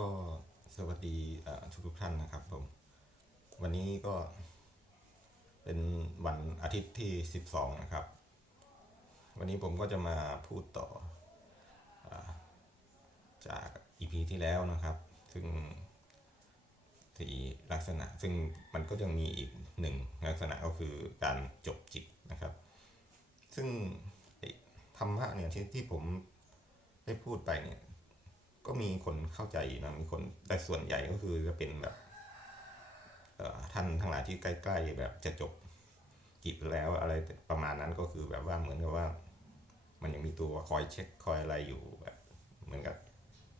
ก็สวัสดีทุกทุกท่านนะครับผมวันนี้ก็เป็นวันอาทิตย์ที่ 12 นะครับ วันนี้ผมก็จะมาพูดต่ออจากอีพีที่แล้วนะครับ ซึ่งที่ลักษณะซึ่งมันก็ยังมีอีกหนึ่งลักษณะก็คือการจบจิตนะครับ ซึ่งธรรมะเนี่ยที่ที่ผมได้พูดไปเนี่ย ก็มีคนเข้าใจนะมีคนแต่ส่วนใหญ่ก็คือจะเป็นแบบท่านทั้งหลายที่ใกล้ ๆ แบบจะจบกิจแล้วอะไรประมาณนั้นก็คือแบบว่าเหมือนกับว่า มันยังมีตัวคอยเช็คคอยอะไรอยู่แบบเหมือนกับ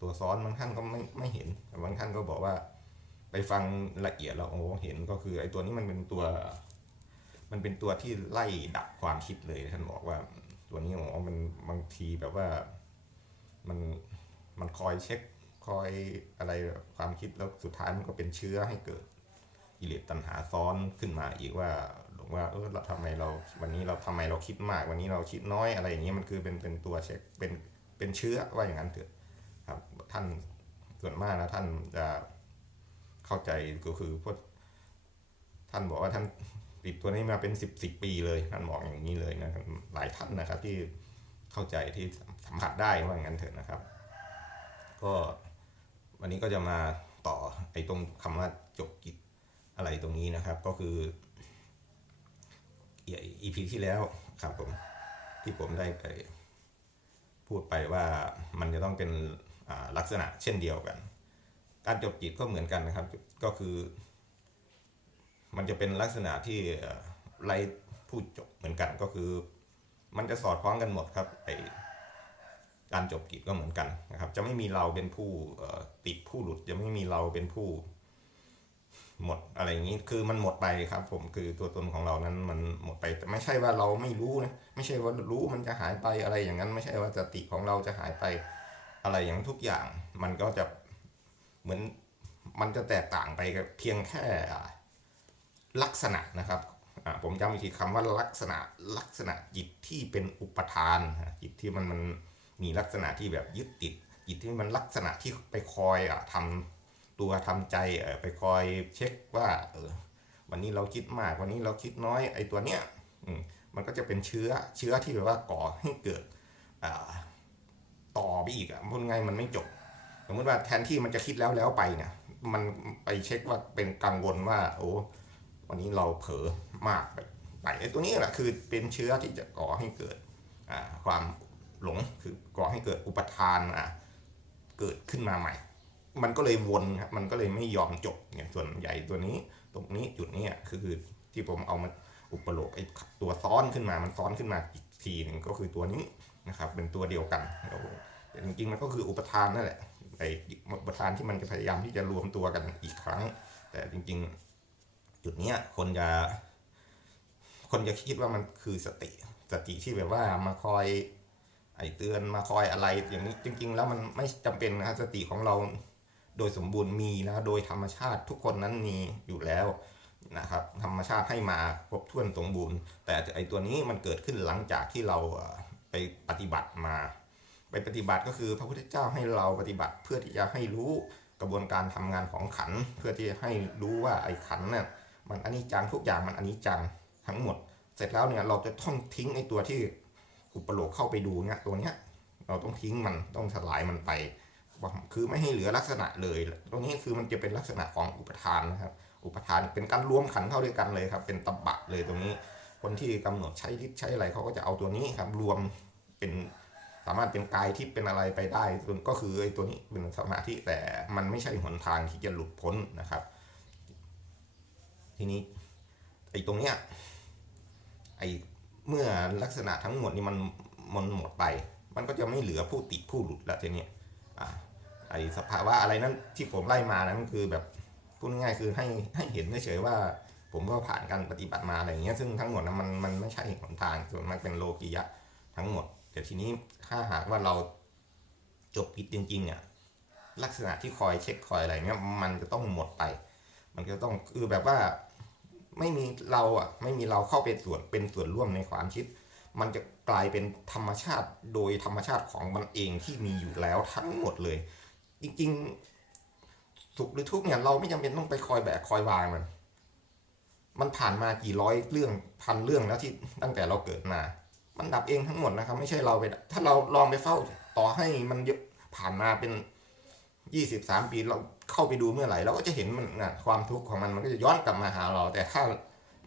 ตัวซ้อนบางท่านก็ไม่ไม่เห็นบางท่านก็บอกว่าไปฟังละเอียดแล้วโอ้เห็นก็คือไอ้ตัวนี้มันเป็นตัว มันเป็นตัวที่ไล่ดับความคิดเลยท่านบอกว่า ตัวนี้อ๋อมันบางทีแบบว่ามัน มันคอยเช็คคอยอะไรความคิดแล้วสุดท้ายมันก็เป็นเชื้อให้เกิดกิเลสตัณหาซ้อนขึ้นมาอีกว่าหลงว่าเออเราทำไมเราวันนี้เราทำไมเราคิดมาก วันนี้เราคิดน้อยอะไรอย่างเงี้ยมันคือเป็นเป็นตัวเช็คเป็นเป็นเชื้อว่าอย่างนั้นเถอะครับ ท่านส่วนมากนะท่านจะเข้าใจก็คือพวกท่านบอกว่าท่านติดตัวนี้มาเป็นสิบสิบปีเลยท่านบอกอย่างนี้เลยนะหลายท่านนะครับที่เข้าใจที่สัมผัสได้ว่าอย่างนั้นเถอะนะครับ ก็วันนี้ก็จะมาต่อไอ้ตรงคำว่าจบกิจอะไรตรงนี้นะครับ ก็คืออีพีที่แล้วครับผมที่ผมได้ไปพูดไปว่ามันจะต้องเป็นลักษณะเช่นเดียวกัน การจบจิตก็เหมือนกันนะครับ ก็คือ มันจะเป็นลักษณะที่ไล่ผู้จบเหมือนกันก็คือ มันจะสอดคล้องกันหมดครับไอ การจบกิจก็เหมือนกันนะครับ จะไม่มีเราเป็นผู้ติดผู้หลุด จะไม่มีเราเป็นผู้ หมดอะไรอย่างนี้คือมันหมดไปครับ ผมคือตัวตนของเรานั้นมันหมดไปแต่ไม่ใช่ว่าเราไม่รู้นะไม่ใช่ว่ารู้มันจะหายไปอะไรอย่างนั้น ไม่ใช่ว่าสติของเราจะหายไปอะไรอย่างทุกอย่าง มันก็จะเหมือนมันจะแตกต่างไปเพียงแค่ลักษณะนะครับผมจำอีกทีคำว่าลักษณะลักษณะจิตที่เป็นอุปทานจิตที่มันมัน มีลักษณะที่แบบยึดติดจิตที่มันลักษณะที่ไปคอยอะทำตัวทำใจเออไปคอยเช็คว่าเออวันนี้เราคิดมากวันนี้เราคิดน้อยไอ้ตัวเนี้ยอืมันก็จะเป็นเชื้อเชื้อที่แบบว่าก่อให้เกิดอ่าต่อไปอีกอะพูดง่ายมันไม่จบสมมติว่าแทนที่มันจะคิดแล้วแล้วไปเนี่ยมันไปเช็คว่าเป็นกังวลว่า โอ้วันนี้เราเผลอมากไปไอ้ตัวนี้แหละคือเป็นเชื้อที่จะก่อให้เกิดความ หลงคือก่อให้เกิดอุปทานอะเกิดขึ้นมาใหม่ มันก็เลยวนครับมันก็เลยไม่ยอมจบเนี่ยส่วนใหญ่ตัวนี้ตรงนี้จุดนี้คือที่ผมเอามาอุปโลกไอ้ตัวซ้อนขึ้นมามันซ้อนขึ้นมาอีกทีหนึ่งก็คือตัวนี้นะครับ เป็นตัวเดียวกันแต่จริงๆมันก็คืออุปทานนั่นแหละไอ้อุปทานที่มันจะพยายามที่จะรวมตัวกันอีกครั้ง แต่จริง ๆ จุดนี้คนจะ คนจะคิดว่ามันคือสติสติที่แบบว่ามาคอย ไอเตือนมาคอยอะไรอย่างนี้จริง ๆ แล้วมันไม่จำเป็นนะสติของเราโดยสมบูรณ์มีแล้วโดยธรรมชาติทุกคนนั้นมีอยู่แล้วนะครับธรรมชาติให้มาครบถ้วนสมบูรณ์ แต่ไอตัวนี้มันเกิดขึ้นหลังจากที่เราไปปฏิบัติมา ไปปฏิบัติก็คือพระพุทธเจ้าให้เราปฏิบัติเพื่อที่จะให้รู้กระบวนการทำงานของขัน เพื่อที่ให้รู้ว่าไอ้ขันเนี่ยมันอนิจจังทุกอย่างมันอนิจจังทั้งหมด เสร็จแล้วเนี่ยเราจะต้องทิ้งไอ้ตัวที่ อุปโลกเข้าไปดูเนี่ยตัวเนี้ยเราต้องทิ้งมันต้องสลายมันไป คือไม่ให้เหลือลักษณะเลย ตรงนี้คือมันจะเป็นลักษณะของอุปทานนะครับ อุปทานเป็นการรวมขันเข้าด้วยกันเลยครับ เป็นตบะเลยตรงนี้ คนที่กำหนดใช้ทิศใช้อะไรเขาก็จะเอาตัวนี้ครับรวมเป็นสามารถเป็นกายที่เป็นอะไรไปได้ก็คือไอ้ตัวนี้เป็นสมาธิแต่มันไม่ใช่หนทางที่จะหลุดพ้นนะครับ ทีนี้ไอ้ตรงเนี้ยไอ้ เมื่อลักษณะทั้งหมดนี้มันมันหมดไป มันก็จะไม่เหลือผู้ติดผู้หลุดแล้วทีนี้อ่าไอสภาวะอะไรนั้นที่ผมไล่มานั้นคือแบบพูดง่ายๆคือให้ให้เห็นเฉยๆว่า ผมก็ผ่านการปฏิบัติมาอะไรอย่างเงี้ยซึ่งทั้งหมดนั้นมันมันไม่ใช่หนทางส่วนมันเป็นโลกียะทั้งหมดแต่ทีนี้ถ้าหากว่าเราจบกิจจริงๆเนี่ยลักษณะที่คอยเช็คคอยอะไรเนี่ยมันจะต้องหมดไป มันจะต้องคือแบบว่า ไม่มีเราอะ ไม่มีเราเข้าเป็นส่วนเป็นส่วนร่วมในความคิด มันจะกลายเป็นธรรมชาติโดยธรรมชาติของมันเองที่มีอยู่แล้วทั้งหมดเลย จริงๆ สุขหรือทุกข์เนี่ยเราไม่จำเป็นต้องไปคอยแบกคอยวางมัน มันผ่านมากี่ร้อยเรื่องพันเรื่องแล้วที่ตั้งแต่เราเกิดมา มันดับเองทั้งหมดนะครับ ไม่ใช่เราไปถ้าเราลองไปเฝ้า ต่อให้มันผ่านมาเป็นยี่สิบสามปีเรา เข้าไปดูเมื่อไหร่เราก็จะเห็นมันนะความทุกข์ของมันมันก็จะย้อนกลับมาหาเรา แต่ถ้า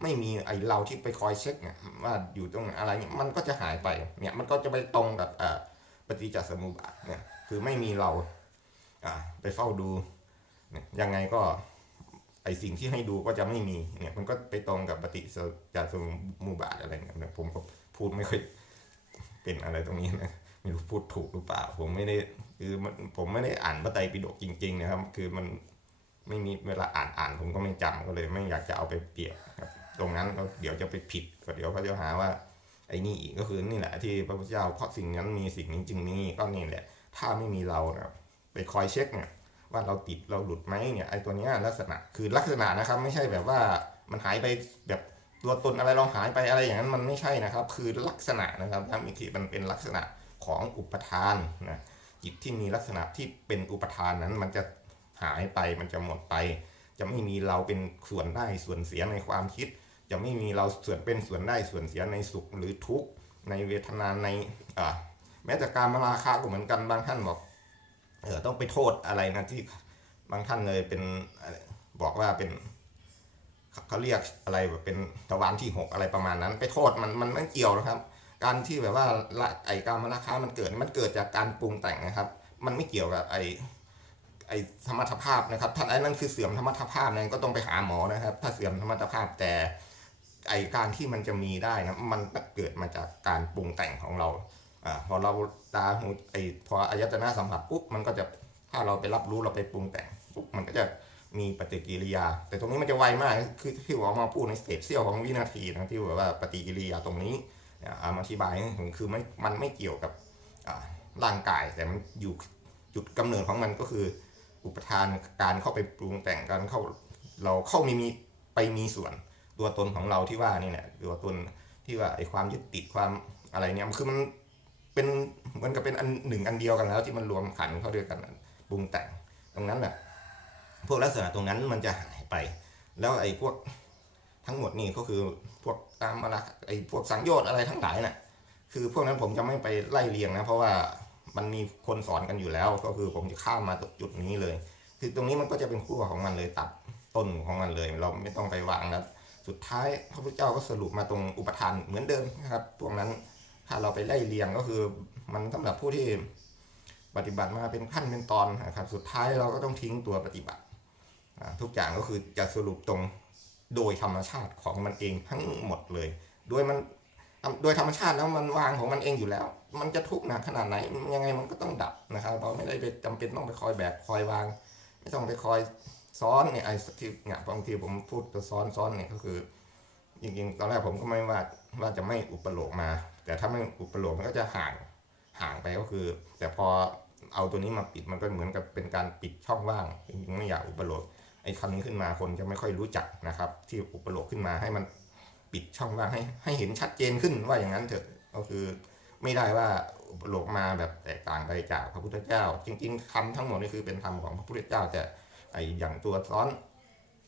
ไม่มีไอเราที่ไปคอยเช็คเนี่ยว่าอยู่ตรงอะไรเนี่ยมันก็จะหายไปเนี่ยมันก็จะไปตรงกับปฏิจจสมุปบาทเนี่ยคือไม่มีเราไปเฝ้าดูยยังไงก็ไอสิ่งที่ให้ดูก็จะไม่มีเนี่ยมันก็ไปตรงกับปฏิจจสมุปบาทอะไรเนี่ยผมก็พูดไม่ค่อยเป็นอะไรตรงนี้นะ ไม่รู้พูดถูกหรือเปล่า ผมไม่ได้คือมันผมไม่ได้อ่านพระไตรปิฎกจริง ๆ นะครับ คือมันไม่มีเวลาอ่านอ่านผมก็ไม่จำก็เลย ไม่อยากจะเอาไปเปรียบครับตรงนั้นก็เดี๋ยวจะไปผิดก็เดี๋ยวเขาจะหาว่าไอ้นี่อีกก็คือนี่แหละที่พระพุทธเจ้าเพราะสิ่งนั้นมีสิ่งนี้จึงมีก็นี่แหละ ถ้าไม่มีเรานะครับไปคอยเช็คเนี่ยว่าเราติดเราหลุดไหมเนี่ยไอ้ตัวเนี้ยลักษณะคือลักษณะนะครับ ไม่ใช่แบบว่ามันหายไปแบบตัวตนอะไรเราหายไปอะไรอย่างนั้นมันไม่ใช่นะครับ คือลักษณะนะครับถ้ามีที่มันเป็นลักษณะ ของอุปทานนะจิตที่มีลักษณะที่เป็นอุปทานนั้น มันจะหายไปมันจะหมดไป จะไม่มีเราเป็นส่วนได้ส่วนเสียในความคิด จะไม่มีเราส่วนเป็นส่วนได้ส่วนเสียในสุขหรือทุกข์ในเวทนาในอ่แม้แต่การมาราคาก็เหมือนกันบางท่านบอกเออต้องไปโทษอะไรนะที่บางท่านเลยเป็นบอกว่าเป็นเขาเรียกอะไรแบบเป็นทวารที่หกอะไรประมาณนั้น ไปโทษมันมันไม่เกี่ยวนะครับ การที่แบบว่าไอ้การมราคามันเกิดมันเกิดจากการปรุงแต่งนะครับ มันไม่เกี่ยวกับไอ้ไอสมรรถภาพนะครับ ถ้าไอ้นั่นคือเสื่อมธรรมรรถภาพนั้นก็ต้องไปหาหมอนะครับ ถ้าเสื่อมธรรมรรถภาพแต่ไอการที่มันจะมีได้นะมันเกิดมาจากการปรุงแต่งของเราอ่าพอเราตาหูไอพออายตนะสัมผัสปุ๊บมันก็จะถ้าเราไปรับรู้เราไปปรุงแต่งปุ๊บมันก็จะมีปฏิกิริยา แต่ตรงนี้มันจะไวมากคือที่ผมมาพูดในเศษเสี้ยวของวินาทีนะที่แบบว่าปฏิกิริยาตรงนี้ เอามาอธิบายคือไม่มันไม่เกี่ยวกับร่างกายแต่มันอยู่จุดกำเนิดของมันก็คือ อุปทานการเข้าไปปรุงแต่งการเข้าเราเข้ามีมีไปมีส่วนตัวตนของเราที่ว่านี่แหละตัวตนที่ว่าไอ้ความยึดติดความอะไรเนี่ยคือมันเป็นเหมือนกับเป็นอันหนึ่งอันเดียวกันแล้วที่มันรวมขันเข้าด้วยกันปรุงแต่งตรงนั้นแหละพวกลักษณะตรงนั้นมันจะหายไป แล้วไอ้พวก ทั้งหมดนี่ก็คือพวกตามอะไรไอ้พวกสังโยชน์อะไรทั้งหลายน่ะคือพวกนั้นผมจะไม่ไปไล่เรียงนะ เพราะว่ามันมีคนสอนกันอยู่แล้ว ก็คือผมจะข้ามมาตรงจุดนี้เลย คือตรงนี้มันก็จะเป็นขั้วของมันเลยตัดต้นของมันเลย เราไม่ต้องไปวางนะสุดท้ายพระพุทธเจ้าก็สรุปมาตรงอุปทานเหมือนเดิมนะครับพวกนั้นถ้าเราไปไล่เรียงก็คือมันสำหรับผู้ที่ปฏิบัติมาเป็นขั้นเป็นตอนนะครับ สุดท้ายเราก็ต้องทิ้งตัวปฏิบัติทุกอย่างก็คือจะสรุปตรง โดยธรรมชาติของมันเองทั้งหมดเลย โดยมันโดยธรรมชาติแล้วมันวางของมันเองอยู่แล้ว มันจะทุกข์หนักขนาดไหนยังไงมันก็ต้องดับนะครับ เราไม่ได้ไปจำเป็นต้องไปคอยแบกคอยวาง ไม่ต้องไปคอยซ้อนเนี่ยไอ้ที่เนี่ยบางทีผมพูดจะซ้อนซ้อนเนี่ยก็คือจริงๆตอนแรกผมก็ไม่ว่าว่าจะไม่อุปโลกมา แต่ถ้าไม่อุปโลกมันก็จะห่างห่างไปก็คือ แต่พอเอาตัวนี้มาปิดมันก็เหมือนกับเป็นการปิดช่องว่างจริงๆไม่อยากอุปโลก อ้คำนี้ขึ้นมาคนจะไม่ค่อยรู้จักนะครับ ที่อุปโลกขึ้นมาให้มันปิดช่องว่างให้ให้เห็นชัดเจนขึ้นว่าอย่างนั้นเถอะก็คือไม่ได้ว่าอุปโลกมาแบบแตกต่างไปจากพระพุทธเจ้า จริงๆคำทั้งหมดนี่คือเป็นคำของพระพุทธเจ้าแต่ไออย่างตัวซ้อน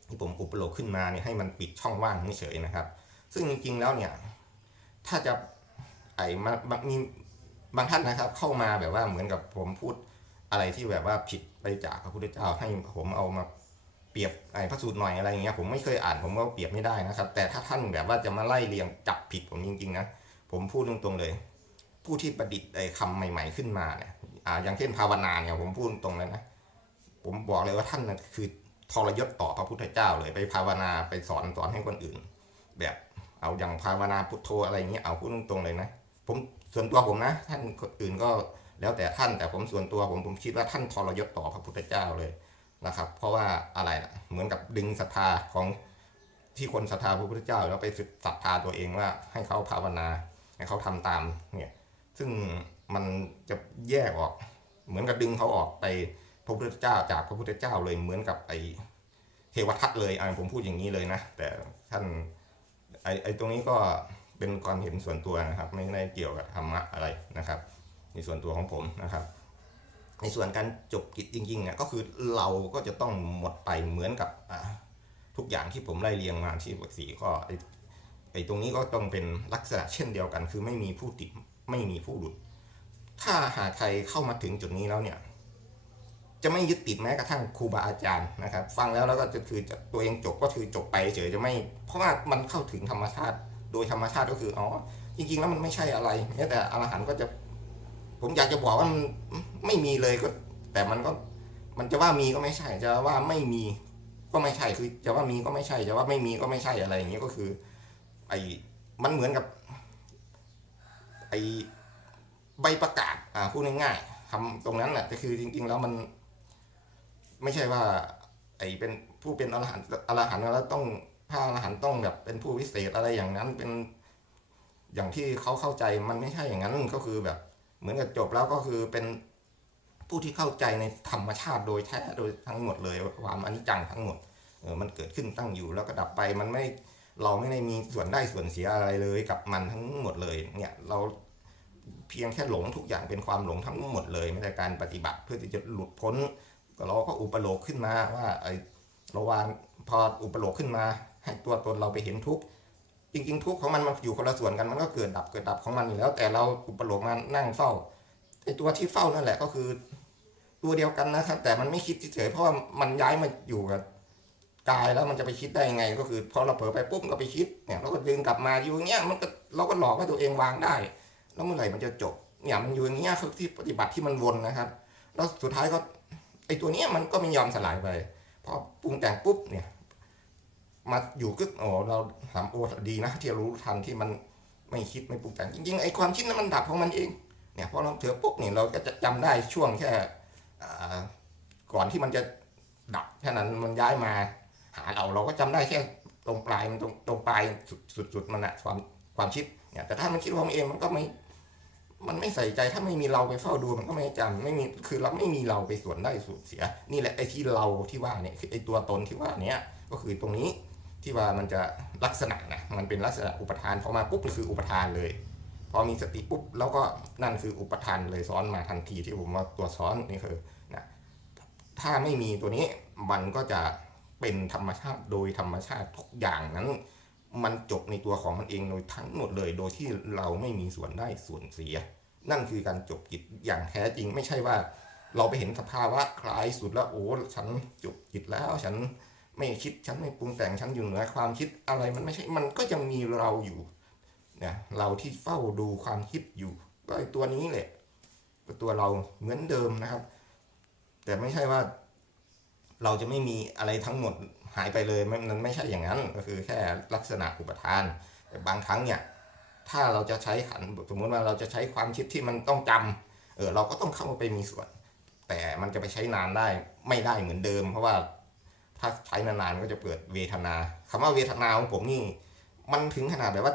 ที่ผมอุปโลกขึ้นมาเนี่ยให้มันปิดช่องว่างเฉยนะครับ ซึ่งจริงๆแล้วเนี่ยถ้าจะไอมามีบางท่านนะครับ เข้ามาแบบว่าเหมือนกับผมพูดอะไรที่แบบว่าผิดไปจากพระพุทธเจ้าให้ผมเอามา เปรียบไอ้พระสูตรหน่อยอะไรอย่างเงี้ยผมไม่เคยอ่านผมก็เปรียบไม่ได้นะครับ แต่ถ้าท่านแบบว่าจะมาไล่เรียงจับผิดผมจริงๆนะผมพูดตรงๆเลย ผู้ที่ประดิษฐ์ไอ้คำใหม่ ๆขึ้นมาเนี่ยอ่าอย่างเช่นภาวนาเนี่ยผมพูดตรงเลยนะผมบอกเลยว่าท่านนะคือทรยศต่อพระพุทธเจ้าเลยไปภาวนาไปสอนสอนให้คนอื่น แบบเอาอย่างภาวนาพุทโธอะไรเงี้ยเอาพูดตรงๆเลยนะผมส่วนตัวผมนะ ท่านคนอื่นก็แล้วแต่ท่านแต่ผมส่วนตัวผมผมคิดว่าท่านทรยศต่อพระพุทธเจ้าเลย นะครับ เพราะว่าอะไรล่ะ เหมือนกับดึงศรัทธาของที่คนศรัทธาพระพุทธเจ้า แล้วไปศรัทธาตัวเองว่าให้เขาภาวนา ให้เขาทำตามเนี่ยซึ่งมันจะแยกออก เหมือนกับดึงเขาออกไปพระพุทธเจ้าจากพระพุทธเจ้าเลยเหมือนกับไอเทวทัตเลยอ่าผมพูดอย่างนี้เลยนะ แต่ท่านไอไอตรงนี้ก็เป็นความเห็นส่วนตัวนะครับ ไม่ได้เกี่ยวกับธรรมะอะไรนะครับในส่วนตัวของผมนะครับ ในส่วนการจบกิจจริงๆเนี่ยก็คือเราก็จะต้องหมดไปเหมือนกับทุกอย่างที่ผมไล่เรียงมาที่บทสีก็ไอไอ้ตรงนี้ก็ต้องเป็นลักษณะเช่นเดียวกัน คือไม่มีผู้ติดไม่มีผู้หลุด ถ้าหากใครเข้ามาถึงจุดนี้แล้วเนี่ย จะไม่ยึดติดแม้กระทั่งครูบาอาจารย์นะครับ ฟังแล้วแล้วก็จะคือจะตัวเองจบก็คือจบไปเฉยจะไม่ เพราะว่ามันเข้าถึงธรรมชาติ โดยธรรมชาติก็คืออ๋อจริงๆแล้วมันไม่ใช่อะไรแม้แต่อรหันต์ก็จะ ผมอยากจะบอกว่ามันไม่มีเลยก็ แต่มันก็มันจะว่ามีก็ไม่ใช่ จะว่าไม่มีก็ไม่ใช่คือ จะว่ามีก็ไม่ใช่ จะว่าไม่มีก็ไม่ใช่อะไรอย่างเงี้ยก็คือ ไอ้มันเหมือนกับ ไอ้ใบประกาศ อ่าพูดง่ายๆทำตรงนั้นแหละแต่คือจริง ๆ แล้วมัน ไม่ใช่ว่า ไอ้เป็นผู้เป็นอรหันต์อรหันต์แล้วต้องพระอรหันต์ต้องแบบเป็นผู้วิเศษอะไรอย่างนั้นเป็นอย่างที่เขาเข้าใจมันไม่ใช่อย่างนั้นก็คือแบบ เหมือนกับจบแล้วก็คือเป็นผู้ที่เข้าใจในธรรมชาติโดยแท้โดยทั้งหมดเลยความอนิจจังทั้งหมดเออมันเกิดขึ้นตั้งอยู่แล้วก็ดับไปมันไม่เราไม่ได้มีส่วนได้ส่วนเสียอะไรเลยกับมันทั้งหมดเลยเนี่ยเราเพียงแค่หลงทุกอย่างเป็นความหลงทั้งหมดเลยไม่ได้การปฏิบัติเพื่อที่จะหลุดพ้นเราก็อุปโลกขึ้นมาว่าไอ้เราวางพออุปโลกขึ้นมา ให้ตัวตนเราไปเห็นทุกข์ จริงๆทุกข์ของมันมันอยู่คนละส่วนกันมันก็เกิดดับเกิดดับของมันอยู่แล้ว แต่เราอุปโลกมานั่งเฝ้าไอ้ตัวที่เฝ้านั่นแหละก็คือ ตัวเดียวกันนะครับ แต่มันไม่คิดเฉยเพราะว่ามันย้ายมาอยู่กับกายแล้วมันจะไปคิดได้ยังไง ก็คือพอเราเผลอไปปุ๊บก็ไปคิดเนี่ยเราก็ดึงกลับมาอยู่อย่างเงี้ยมันก็เราก็หลอกว่าตัวเองวางได้ แล้วเมื่อไหร่มันจะจบเนี่ยมันอยู่อย่างเงี้ยคือที่ปฏิบัติที่มันวนนะครับ แล้วสุดท้ายก็ไอ้ตัวเนี้ยมันก็ไม่ยอมสลายไปพอปรุงแต่งปุ๊บเนี่ย มาอยู่กึกโอ้เราถามโอ้ดีนะที่รู้ทันที่มันไม่คิดไม่ปรุงแต่งจริงๆไอ้ความคิดนั้นมันดับของมันเองเนี่ยพอเราเถอปุ๊บเนี่ยเราก็จะจำได้ช่วงแค่ก่อนที่มันจะดับแค่นั้นมันย้ายมา หาเราเราก็จำได้แค่ตรงปลายมันตรงตรงปลายสุดสุดมันอะความความคิดเนี่ยแต่ถ้ามันคิดของมันเองมันก็ไม่ มันไม่ใส่ใจถ้าไม่มีเราไปเฝ้าดูมันก็ไม่จำไม่มีคือเราไม่มีเราไปส่วนได้ส่วนเสีย นี่แหละไอ้ที่เราที่ว่าเนี่ยคือไอ้ตัวตนที่ว่าเนี้ยก็คือตรงนี้ ที่ว่ามันจะลักษณะนะมันเป็นลักษณะอุปทานพอมาปุ๊บก็คืออุปทานเลย พอมีสติปุ๊บแล้วก็นั่นคืออุปทานเลยซ้อนมาทันทีที่ผมว่าตัวซ้อนนี่คือนะถ้าไม่มีตัวนี้มันก็จะเป็นธรรมชาติโดยธรรมชาติทุกอย่างนั้น มันจบในตัวของมันเองโดยทั้งหมดเลย โดยที่เราไม่มีส่วนได้ส่วนเสีย นั่นคือการจบจิตอย่างแท้จริงไม่ใช่ว่า เราไปเห็นสภาวะคลายสุดแล้วโอ้ฉันจบจิตแล้วฉัน ไม่คิดฉันไม่ปรุงแต่งฉันอยู่เหนือความคิดอะไรมันไม่ใช่มันก็ยังมีเราอยู่เนี่ยเราที่เฝ้าดูความคิดอยู่ก็ไอตัวนี้แหละตัวเราเหมือนเดิมนะครับ แต่ไม่ใช่ว่า เราจะไม่มีอะไรทั้งหมดหายไปเลยไม่มันไม่ใช่อย่างนั้นก็คือแค่ลักษณะอุปทาน แต่บางครั้งเนี่ยถ้าเราจะใช้ขันสมมติว่าเราจะใช้ความคิดที่มันต้องจำเออเราก็ต้องเข้าไปมีส่วน แต่มันจะไปใช้นานได้ไม่ได้เหมือนเดิม เพราะว่า ถ้าใช้นานๆก็จะเกิดเวทนาคำว่าเวทนาของผมนี่มันถึงขนาดแบบว่า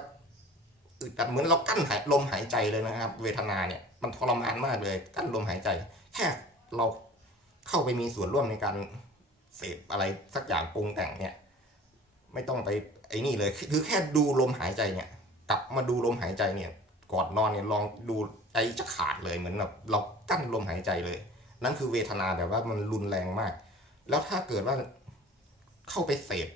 อึดอัดเหมือนเรากั้นหายลมหายใจเลยนะครับ เวทนาเนี่ยมันทรมานมากเลยกั้นลมหายใจ แค่เราเข้าไปมีส่วนร่วมในการเสพอะไรสักอย่างปรุงแต่งเนี่ย ไม่ต้องไปไอ้นี่เลยคือแค่ดูลมหายใจเนี่ย กลับมาดูลมหายใจเนี่ยก่อนนอนเนี่ยลองดูใจจะขาดเลยเหมือนแบบเรากั้นลมหายใจเลย นั่นคือเวทนาแบบว่ามันรุนแรงมาก แล้วถ้าเกิดว่า เข้าไปเสพ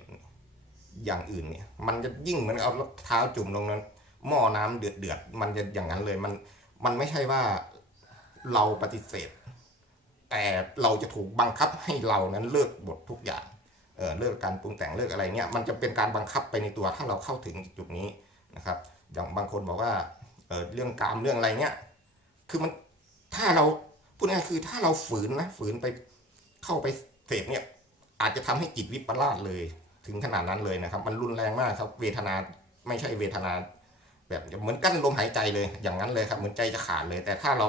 อย่างอื่นเนี่ย มันจะยิ่งเหมือนเอาเท้าจุ่มลงนั้นหม้อน้ำเดือดเดือดมันจะอย่างนั้นเลยมันมันไม่ใช่ว่าเราปฏิเสธ แต่เราจะถูกบังคับให้เรานั้นเลิกบททุกอย่างเออเลิกการปรุงแต่งเลิกอะไรเนี่ยมันจะเป็นการบังคับไปในตัวถ้าเราเข้าถึงจุดนี้นะครับ อย่างบางคนบอกว่าเออเรื่องกามเรื่องอะไรเนี่ยคือมันถ้าเราพูดง่ายคือถ้าเราฝืนนะฝืนไปเข้าไปเสพเนี่ย อาจจะทำให้จิตวิปลาสเลย ถึงขนาดนั้นเลยนะครับ มันรุนแรงมากครับ เวทนาไม่ใช่เวทนา แบบเหมือนกั้นลมหายใจเลย อย่างนั้นเลยครับ เหมือนใจจะขาดเลย แต่ถ้าเรา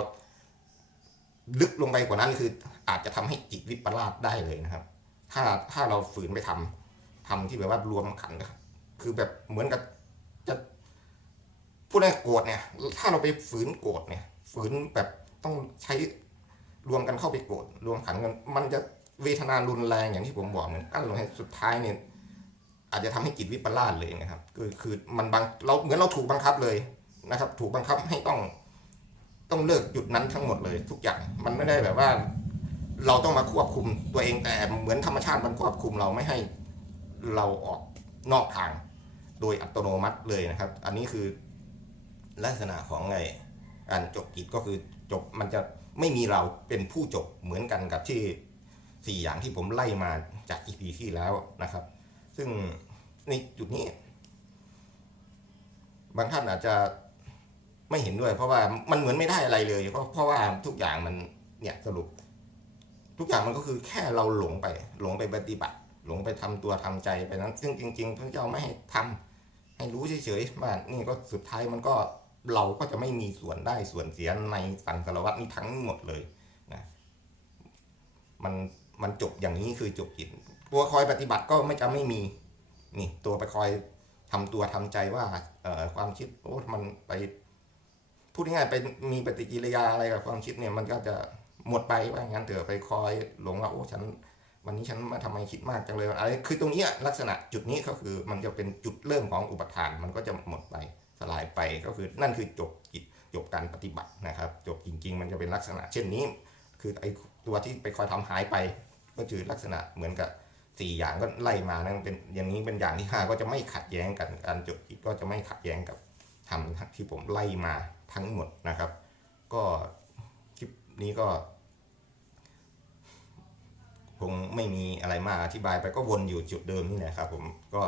ลึกลงไปกว่านั้นคือ อาจจะทำให้จิตวิปลาสได้เลยนะครับ ถ้าถ้าเราฝืนไปทำทำที่แบบว่ารวมขันนะคือแบบเหมือนกับจะพูดง่ายโกรธเนี่ย ถ้าเราไปฝืนโกรธเนี่ย ฝืนแบบต้องใช้รวมกันเข้าไปโกรธรวมขันกันมันจะ เวทนารุนแรงอย่างที่ผมบอกเหมือนกั้นลงให้สุดท้ายเนี่ยอาจจะทำให้จิตวิปลาสเลยนะครับ คือคือมันบังเราเหมือนเราถูกบังคับเลยนะครับ ถูกบังคับให้ต้องต้องเลิกจุดนั้นทั้งหมดเลยทุกอย่างมันไม่ได้แบบว่า เราต้องมาควบคุมตัวเองแต่เหมือนธรรมชาติมันควบคุมเราไม่ให้เราออกนอกทาง โดยอัตโนมัติเลยนะครับ อันนี้คือลักษณะของไงการจบกิจก็คือจบมันจะไม่มีเราเป็นผู้จบเหมือนกันกับที่ สี่อย่างที่ผมไล่มาจากอีพีที่แล้วนะครับ ซึ่งในจุดนี้ บางท่านอาจจะไม่เห็นด้วย เพราะว่ามันเหมือนไม่ได้อะไรเลยเพราะเพราะว่าทุกอย่างมันเนี่ยสรุป ทุกอย่างมันก็คือแค่เราหลงไป หลงไปปฏิบัติ หลงไปทำตัวทำใจไปนั้น ซึ่งจริง ๆ พระเจ้าไม่ให้ทำให้รู้เฉยๆว่านี่ก็สุดท้ายมันก็เราก็จะไม่มีส่วนได้ส่วนเสียในสังสารวัตนี้ทั้งหมดเลยนะมัน มันจบอย่างนี้คือจบกิจตัวคอยปฏิบัติก็ไม่จะไม่มีนี่ตัวไปคอยทำตัวทำใจว่าเอ่อความคิดโอ้มันไปพูดง่ายๆไปมีปฏิกิริยาอะไรกับความคิดเนี่ยมันก็จะหมดไปว่างั้นเถอะไปคอยหลงว่าโอ้ฉัน วันนี้ฉันมาทำไมคิดมากจังเลยอะไรคือตรงนี้ลักษณะจุดนี้ก็คือมันจะเป็นจุดเริ่มของอุปทานมันก็จะหมดไปสลายไปก็คือนั่นคือจบกิจจบการปฏิบัตินะครับ จบจริง ๆ มันจะเป็นลักษณะ เช่นนี้ คือไอ้ตัวที่ไปคอยทำหายไป ก็คือลักษณะเหมือนกับสี่อย่างก็ไล่มานั่นเป็นอย่างนี้เป็นอย่างที่ห้าก็จะไม่ขัดแย้งกันการจบกิจก็จะไม่ขัดแย้งกับทำที่ผมไล่มาทั้งหมดนะครับ ก็คลิปนี้ก็คงไม่มีอะไรมากอธิบายไปก็วนอยู่จุดเดิมนี่แหละครับ ผมก็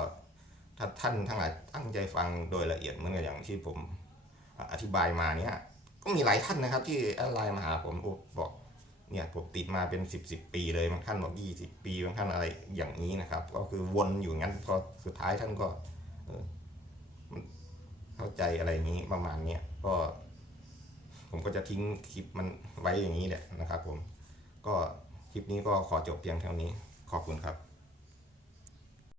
ถ้าท่านทั้งหลายตั้งใจฟังโดยละเอียดเหมือนกับอย่างที่ผมอธิบายมาเนี่ยก็มีหลายท่านนะครับ ที่แอดไลน์มาหาผมบอก เนี่ยผมติดมาเป็นสิบสิบปีเลยบางท่านบอกยี่สิบปีบางท่านอะไรอย่างนี้นะครับ ก็คือวนอยู่งั้นพอสุดท้ายท่านก็เออเข้าใจอะไรอย่างนี้ประมาณเนี้ยก็ ผมก็จะทิ้งคลิปมันไว้อย่างนี้แหละนะครับ ผมก็คลิปนี้ก็ขอจบเพียงเท่านี้ขอบคุณครับ